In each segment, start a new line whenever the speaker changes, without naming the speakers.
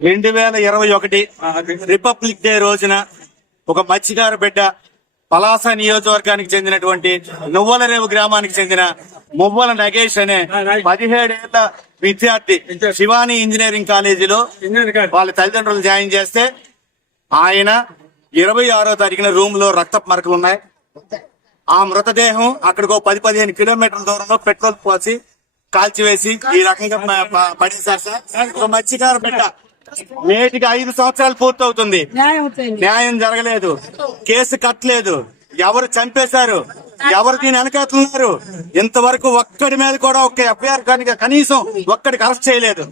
రెండు వేల ఇరవై ఒకటి రిపబ్లిక్ డే రోజున ఒక మత్స్యకార బిడ్డ పలాస నియోజకవర్గానికి చెందినటువంటి నువ్వలరేవు గ్రామానికి చెందిన మువ్వల నగేష్ అనే పదిహేడేళ్ళ విద్యార్థి శివాని ఇంజనీరింగ్ కాలేజీలో వాళ్ళ తల్లిదండ్రులు జాయిన్ చేస్తే ఆయన ఇరవై ఆరో తారీఖున రూమ్లో రక్తపు మరకలు ఉన్నాయి. ఆ మృతదేహం అక్కడికి ఒక పది పదిహేను కిలోమీటర్ల దూరంలో పెట్రోల్ పోసి కాల్చివేసి ఈ రకంగా పడేశారు సార్. ఒక మత్స్యకార బిడ్డ నేటికి ఐదు సంవత్సరాలు పూర్తవుతుంది. న్యాయం జరగలేదు. కేసు కట్టలేదు. ఎవరు చంపేశారు? ఎవరు దీని వెనకాతున్నారు ఇంతవరకు ఒక్కడి మీద కూడా ఒక్క ఎఫ్ఐఆర్ కనుక కనీసం ఒక్కడికి అరెస్ట్ చేయలేదు.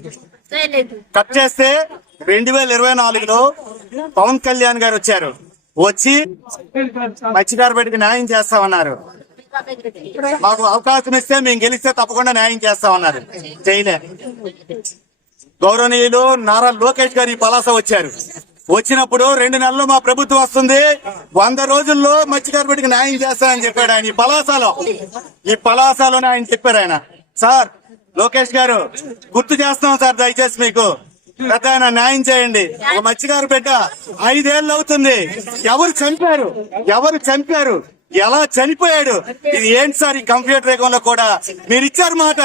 కట్ చేస్తే రెండు వేల ఇరవై నాలుగులో పవన్ కళ్యాణ్ గారు వచ్చారు. వచ్చి మత్స్యకార బిడ్డకి న్యాయం చేస్తామన్నారు. మాకు అవకాశం ఇస్తే మేము గెలిస్తే తప్పకుండా న్యాయం చేస్తామన్నారు. చేయలే. గౌరవనీయులు నారా లోకేష్ గారు ఈ పలాస వచ్చారు. వచ్చినప్పుడు రెండు నెలలు మా ప్రభుత్వం వస్తుంది. వంద రోజుల్లో మత్స్యకార బిడ్డకి న్యాయం చేస్తానని చెప్పాడు ఆయన ఈ పలాసాలో. ఈ పలాసాలోనే ఆయన చెప్పారు ఆయన. సార్ లోకేష్ గారు గుర్తు చేస్తాం సార్ దయచేసి మీకు. పెద్ద ఆయన న్యాయం చేయండి. ఒక మత్స్యకారు బిడ్డ ఐదేళ్ళు అవుతుంది. ఎవరు చంపారు? ఎవరు చంపారు? ఎలా చనిపోయాడు? ఇది ఏంటి సార్ ఈ కంప్యూటర్ యుగంలో కూడా? మీరు ఇచ్చారు మాట.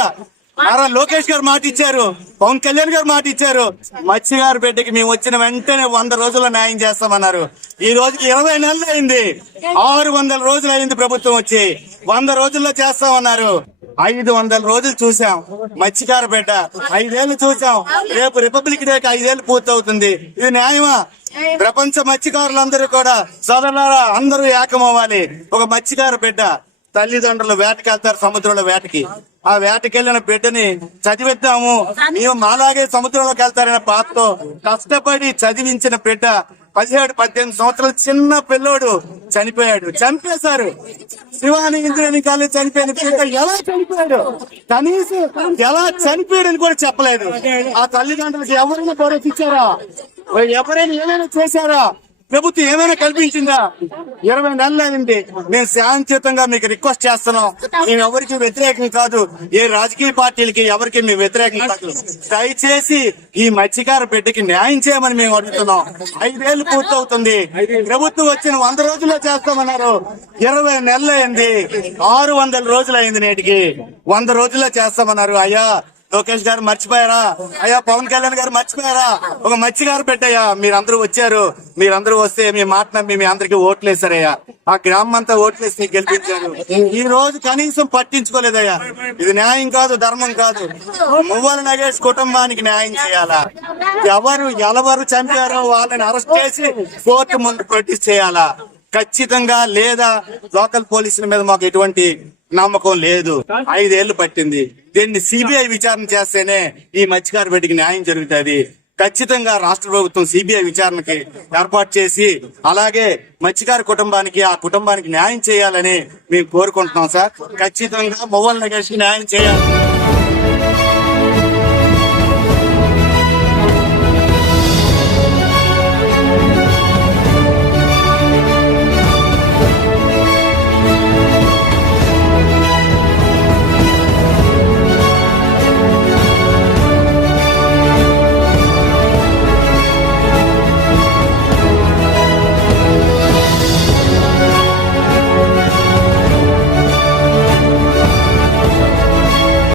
నారా లోకేష్ గారు మాట ఇచ్చారు. పవన్ కళ్యాణ్ గారు మాట ఇచ్చారు. మత్స్యగారి బిడ్డకి మేము వచ్చిన వెంటనే వంద రోజుల్లో న్యాయం చేస్తామన్నారు. ఈ రోజుకి ఇరవై నెలలు అయింది. ఆరు వందల రోజులు అయింది ప్రభుత్వం వచ్చి. వంద రోజుల్లో చేస్తామన్నారు. ఐదు వందల రోజులు చూసాం మత్స్యకార బిడ్డ ఐదేళ్ళు చూసాం రేపు రిపబ్లిక్ డేకి ఐదేళ్ళు పూర్తవుతుంది. ఇది న్యాయమా? ప్రపంచ మత్స్యకారులందరూ కూడా సోదరులారా అందరూ ఏకమవ్వాలి. ఒక మత్స్యకార బిడ్డ తల్లిదండ్రులు వేటకి వెళ్తారు సముద్రంలో వేటకి. ఆ వేటకెళ్ళిన బిడ్డని చదివిద్దాము. మేము మాలాగే సముద్రంలోకి వెళ్తారనే పాతతో కష్టపడి చదివించిన బిడ్డ పదిహేడు పద్దెనిమిది సంవత్సరాల చిన్న పిల్లోడు చనిపోయాడు. చంపేశారు. శివాని ఇంజనీరింగ్ కాలేజ్ చనిపోయిన బిడ్డ ఎలా చనిపోయాడు? కనీసం ఎలా చనిపోయాడని కూడా చెప్పలేదు. ఆ తల్లిదండ్రులకు ఎవరైనా ఇచ్చారా ఎవరైనా ఏమైనా చేశారా? ప్రభుత్వం ఏమైనా కల్పించిందా? ఇరవై నెలలు అయింది మేము శాంతియుతంగా మీకు రిక్వెస్ట్ చేస్తున్నాం. మేము ఎవరికి వ్యతిరేకం కాదు. ఏ రాజకీయ పార్టీలకి ఎవరికి మేము వ్యతిరేకం కాదు. దయచేసి ఈ మత్స్యకార బిడ్డకి న్యాయం చేయమని మేము అడుగుతున్నాం. ఐదేళ్ళు పూర్తవుతుంది. ప్రభుత్వం వచ్చిన వంద రోజుల్లో చేస్తామన్నారు. ఇరవై నెలలు అయింది ఆరు వందల రోజులు అయింది నేటికి. వంద రోజుల్లో చేస్తామన్నారు. అయ్యా లోకేష్ గారు మర్చిపోయారా? అయ్యా పవన్ కళ్యాణ్ గారు మర్చిపోయారా? ఒక మచ్చి గారు పెట్టయ్యా మీరందరూ వచ్చారు. మీరందరూ వస్తే మీ మాట మీ అందరికి ఓట్లు వేసారయ్యా ఆ గ్రామం అంతా ఓట్లు వేసి గెలిపించారు. ఈ రోజు కనీసం పట్టించుకోలేదయ్యా. ఇది న్యాయం కాదు ధర్మం కాదు. మువ్వల నగేష్ కుటుంబానికి న్యాయం చేయాలా? ఎవరు ఎవరు చంపారో వాళ్ళని అరెస్ట్ చేసి కోర్టు ముందు ప్రొడ్యూస్ చేయాలా? ఖచ్చితంగా లేదా లోకల్ పోలీసుల మీద మాకు ఎటువంటి నమ్మకం లేదు. ఐదేళ్ళు పట్టింది. దీన్ని సిబిఐ విచారణ చేస్తేనే ఈ మత్స్యకార బిడ్డకి న్యాయం జరుగుతుంది. ఖచ్చితంగా రాష్ట్ర ప్రభుత్వం సిబిఐ విచారణకి ఏర్పాటు చేసి అలాగే మత్స్యకార కుటుంబానికి ఆ కుటుంబానికి న్యాయం చేయాలని మేము కోరుకుంటున్నాం సార్. ఖచ్చితంగా మొవ్వల్ నగేష్ న్యాయం చేయాలి.